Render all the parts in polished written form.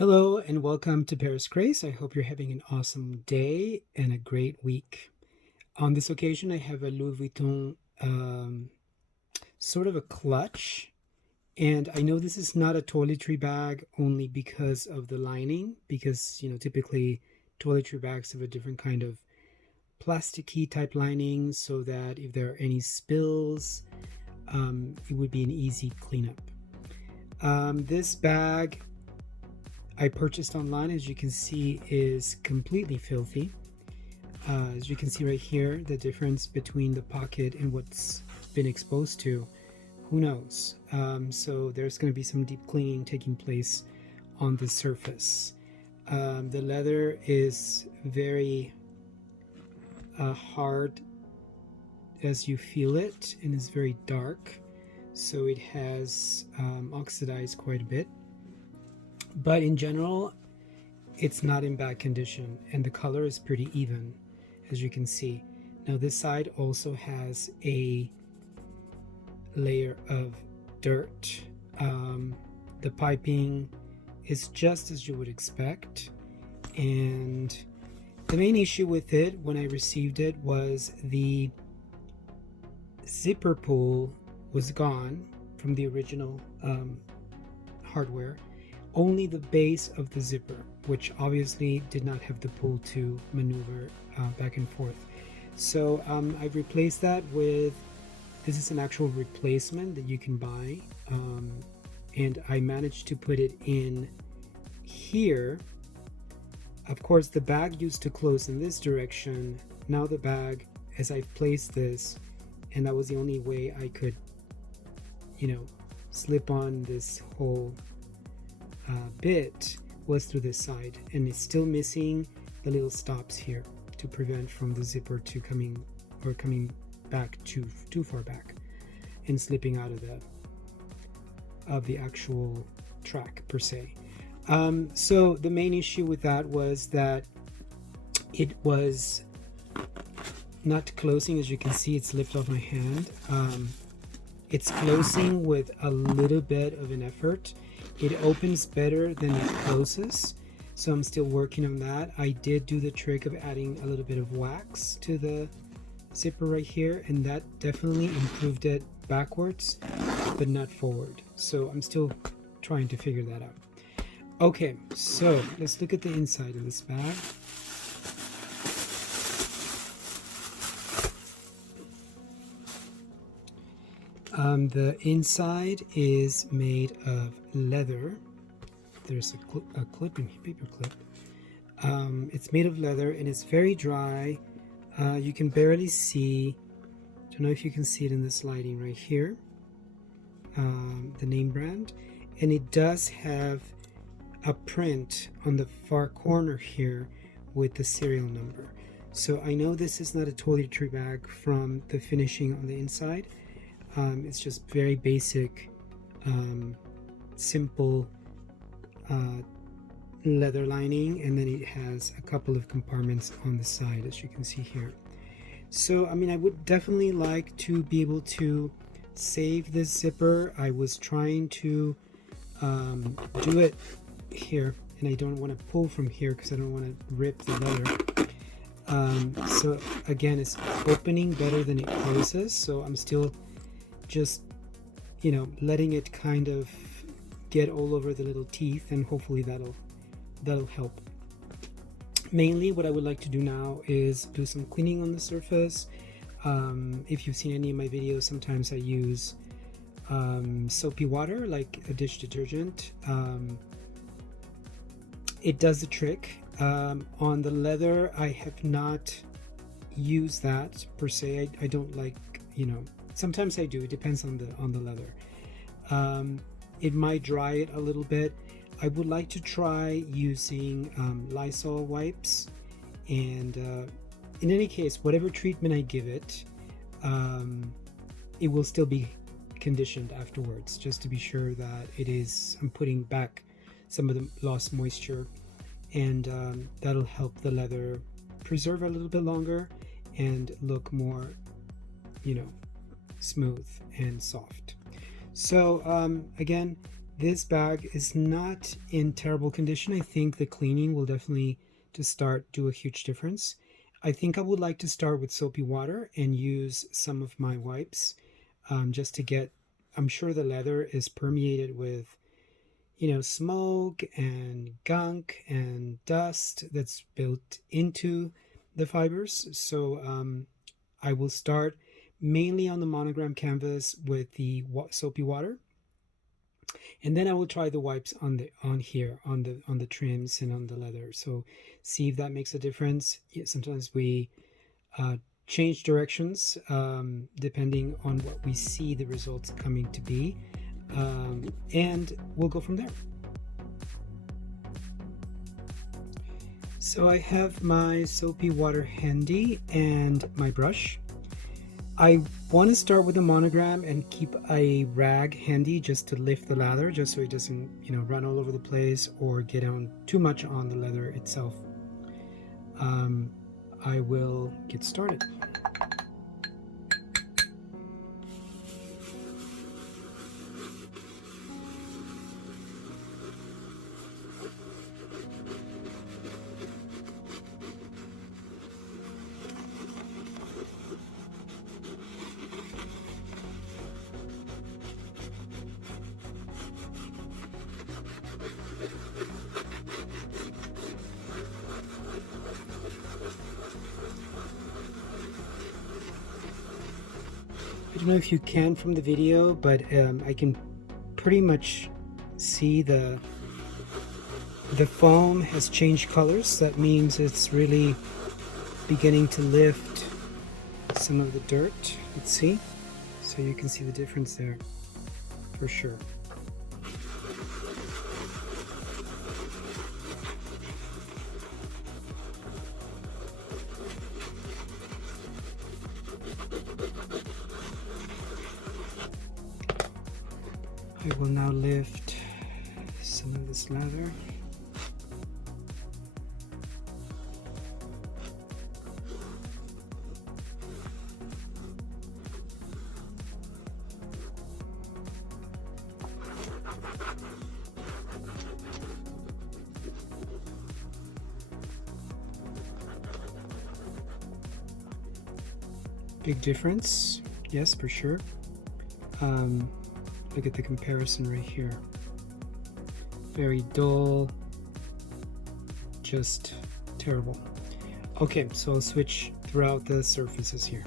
Hello and welcome to Paris Grace. I hope you're having an awesome day and a great week. On this occasion, I have a Louis Vuitton sort of a clutch. And I know this is not a toiletry bag only because of the lining, because, typically toiletry bags have a different kind of plasticky type lining so that if there are any spills, it would be an easy cleanup. This bag I purchased online, as you can see, is completely filthy. As you can see right here, the difference between the pocket and what's been exposed to, who knows? So there's going to be some deep cleaning taking place on the surface. The leather is very hard as you feel it, and is very dark, so it has oxidized quite a bit. But in general, it's not in bad condition, and the color is pretty even, as you can see. Now this side also has a layer of dirt. The piping is just as you would expect, and the main issue with it when I received it was the zipper pull was gone from the original hardware. Only the base of the zipper, which obviously did not have the pull to maneuver back and forth. So I've replaced that with, this is an actual replacement that you can buy, and I managed to put it in here. Of course, the bag used to close in this direction. Now the bag, as I've placed this, and that was the only way I could, slip on this whole bit, was through this side, and it's still missing the little stops here to prevent from the zipper to coming back too far back and slipping out of the actual track per se. So the main issue with that was that it was not closing. As you can see, it's slipped off my hand. It's closing with a little bit of an effort. It opens better than it closes, so I'm still working on that. I did do the trick of adding a little bit of wax to the zipper right here, and that definitely improved it backwards, but not forward. So I'm still trying to figure that out. Okay, so let's look at the inside of this bag. The inside is made of leather. There's a clip in here, paper clip. It's made of leather and it's very dry. You can barely see, I don't know if you can see it in this lighting right here, the name brand. And it does have a print on the far corner here with the serial number. So I know this is not a toiletry bag from the finishing on the inside. It's just very basic, simple leather lining, and then it has a couple of compartments on the side, as you can see here. So I mean, I would definitely like to be able to save this zipper. I was trying to do it here, and I don't want to pull from here because I don't want to rip the leather. So again, it's opening better than it closes, so I'm still just letting it kind of get all over the little teeth, and hopefully that'll help. Mainly what I would like to do now is do some cleaning on the surface. If you've seen any of my videos, sometimes I use soapy water, like a dish detergent. It does the trick. On the leather, I have not used that per se. I don't like, sometimes I do. It depends on the leather. It might dry it a little bit. I would like to try using Lysol wipes, and in any case, whatever treatment I give it, it will still be conditioned afterwards, just to be sure that I'm putting back some of the lost moisture, and that'll help the leather preserve a little bit longer and look more, smooth and soft. So again, This bag is not in terrible condition. I think the cleaning will definitely, to start, do a huge difference. I think I would like to start with soapy water and use some of my wipes, just to get, I'm sure the leather is permeated with, smoke and gunk and dust that's built into the fibers. So I will start mainly on the monogram canvas with the soapy water, and then I will try the wipes on the trims and on the leather. So see if that makes a difference. Sometimes we uh, change directions depending on what we see the results coming to be, and we'll go from there. So I have my soapy water handy and my brush. I want to start with a monogram and keep a rag handy just to lift the lather, just so it doesn't, run all over the place or get on too much on the leather itself. I will get started. I don't know if you can from the video, but I can pretty much see the foam has changed colors. That means it's really beginning to lift some of the dirt. Let's see. So you can see the difference there for sure. I will now lift some of this lather. Big difference, yes, for sure. Look at the comparison right here. Very dull, just terrible. Okay, so I'll switch throughout the surfaces here.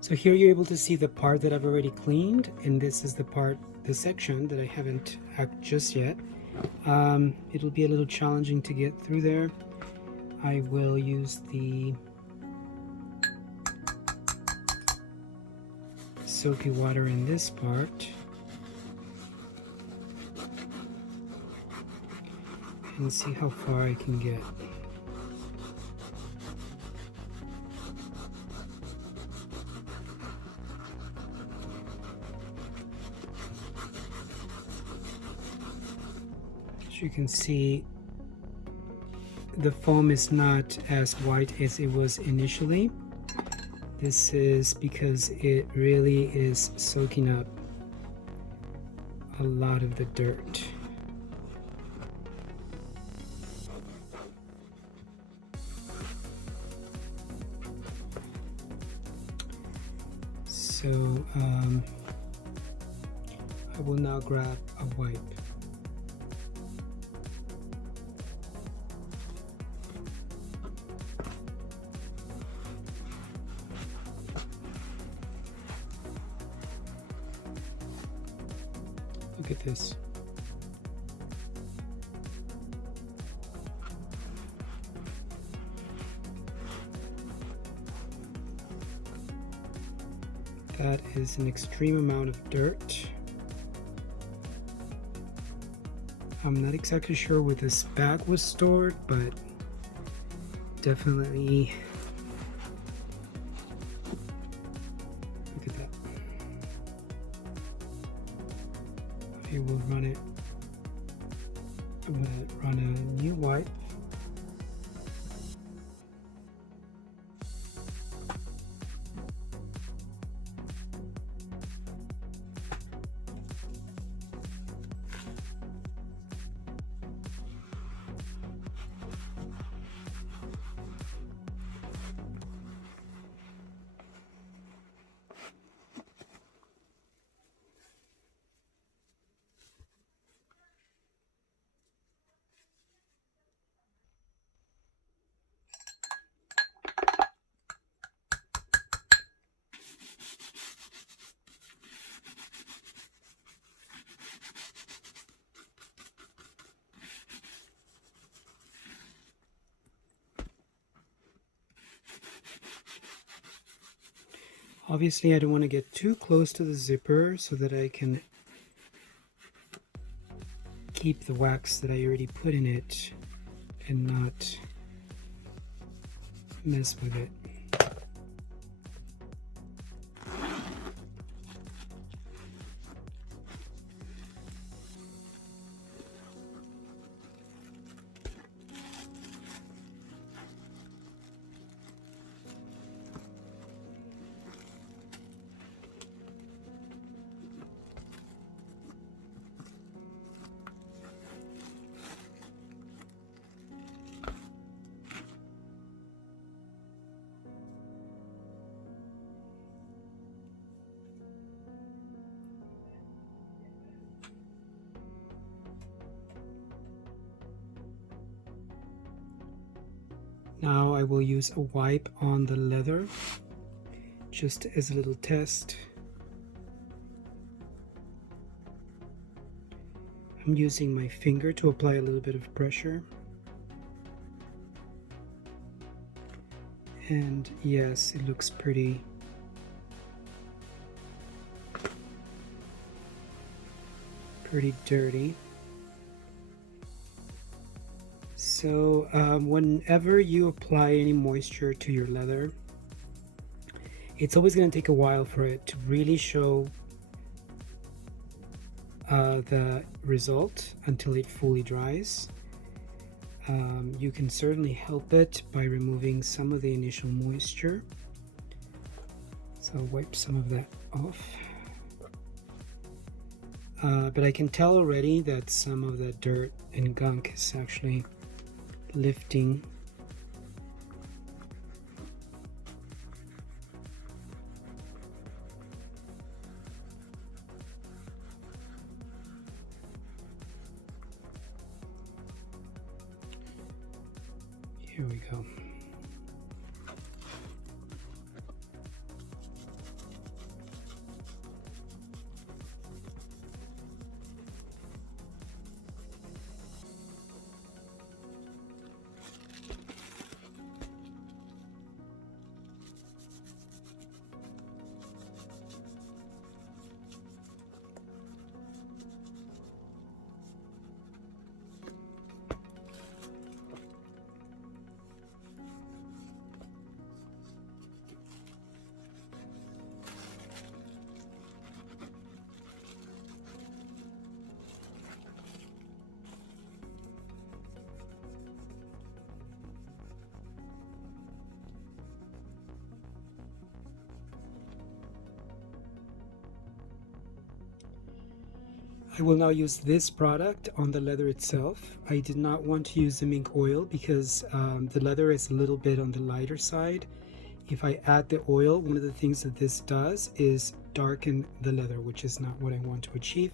So here you're able to see the part that I've already cleaned, and this is the section that I haven't hacked just yet. It'll be a little challenging to get through there. I will use the soapy water in this part and see how far I can get. As you can see, the foam is not as white as it was initially. This is because it really is soaking up a lot of the dirt. So I will now grab a wipe. Look at this. That is an extreme amount of dirt. I'm not exactly sure where this bag was stored, but definitely look at that. I will run it. I'm going to run a new wipe Obviously, I don't want to get too close to the zipper so that I can keep the wax that I already put in it and not mess with it. Now I will use a wipe on the leather just as a little test. I'm using my finger to apply a little bit of pressure. And yes, it looks pretty dirty. So whenever you apply any moisture to your leather, it's always going to take a while for it to really show the result until it fully dries. You can certainly help it by removing some of the initial moisture. So I'll wipe some of that off. But I can tell already that some of the dirt and gunk is actually lifting. Here we go. I will now use this product on the leather itself. I did not want to use the mink oil because the leather is a little bit on the lighter side. If I add the oil, one of the things that this does is darken the leather, which is not what I want to achieve.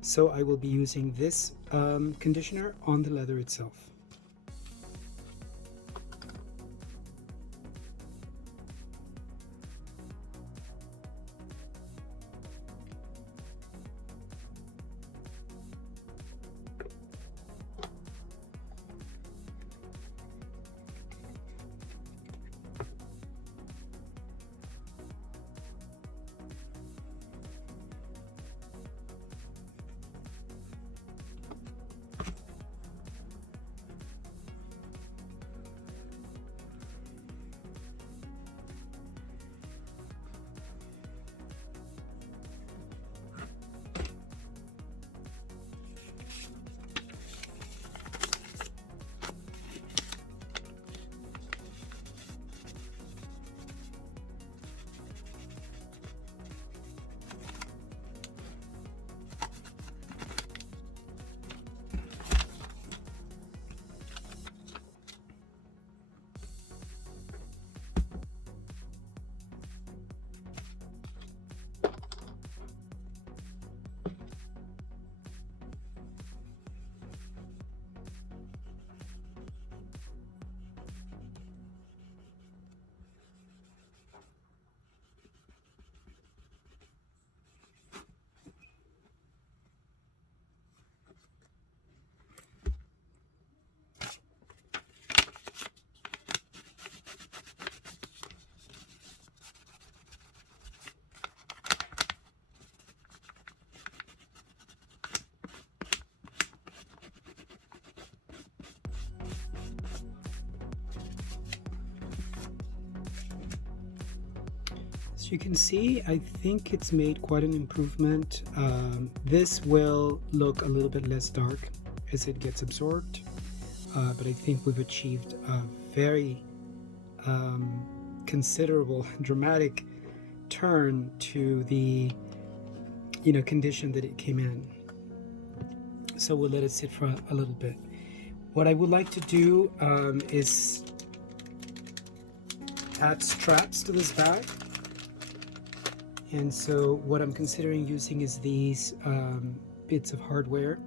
So I will be using this conditioner on the leather itself. As you can see, I think it's made quite an improvement. This will look a little bit less dark as it gets absorbed, but I think we've achieved a very considerable, dramatic turn to the condition that it came in. So we'll let it sit for a little bit. What I would like to do is add straps to this bag. And so what I'm considering using is these bits of hardware.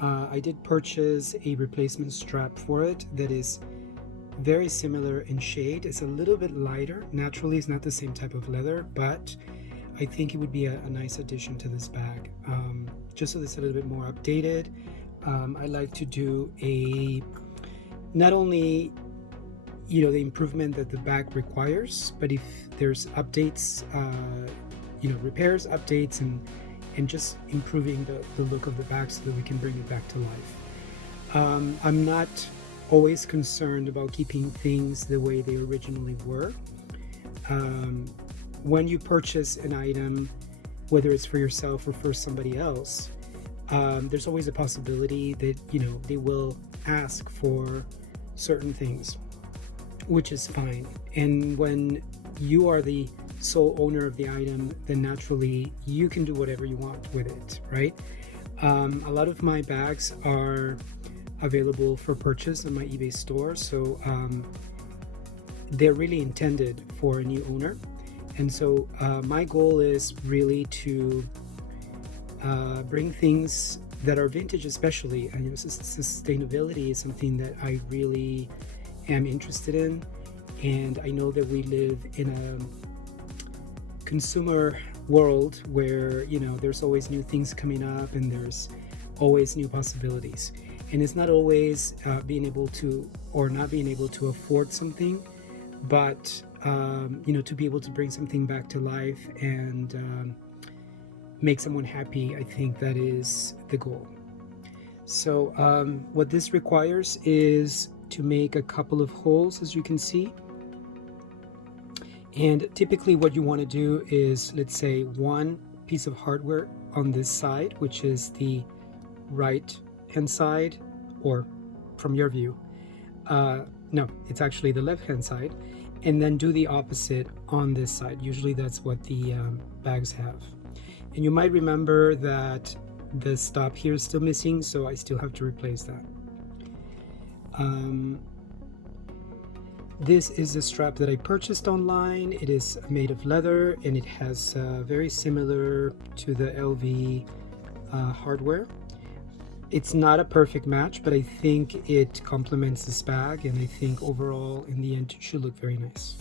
I did purchase a replacement strap for it that is very similar in shade. It's a little bit lighter. Naturally, it's not the same type of leather, but I think it would be a nice addition to this bag. Just so it's a little bit more updated. I like to do not only the improvement that the bag requires, but if there's updates, repairs, updates, and just improving the look of the bag so that we can bring it back to life. I'm not always concerned about keeping things the way they originally were. When you purchase an item, whether it's for yourself or for somebody else, there's always a possibility that they will ask for certain things, which is fine. And when you are the sole owner of the item, then naturally you can do whatever you want with it, right? A lot of my bags are available for purchase on my eBay store, so they're really intended for a new owner. And so my goal is really to bring things that are vintage, especially, and sustainability is something that I really am interested in. And I know that we live in a consumer world where there's always new things coming up and there's always new possibilities, and it's not always being able to or not being able to afford something, but to be able to bring something back to life and make someone happy. I think that is the goal. So what this requires is to make a couple of holes, as you can see. And typically what you want to do is, let's say, one piece of hardware on this side, which is the right hand side, or from your view, no, it's actually the left hand side, and then do the opposite on this side. Usually that's what the bags have. And you might remember that the stop here is still missing, so I still have to replace that. This is a strap that I purchased online. It is made of leather and it has very similar to the LV hardware. It's not a perfect match, but I think it complements this bag, and I think overall in the end it should look very nice.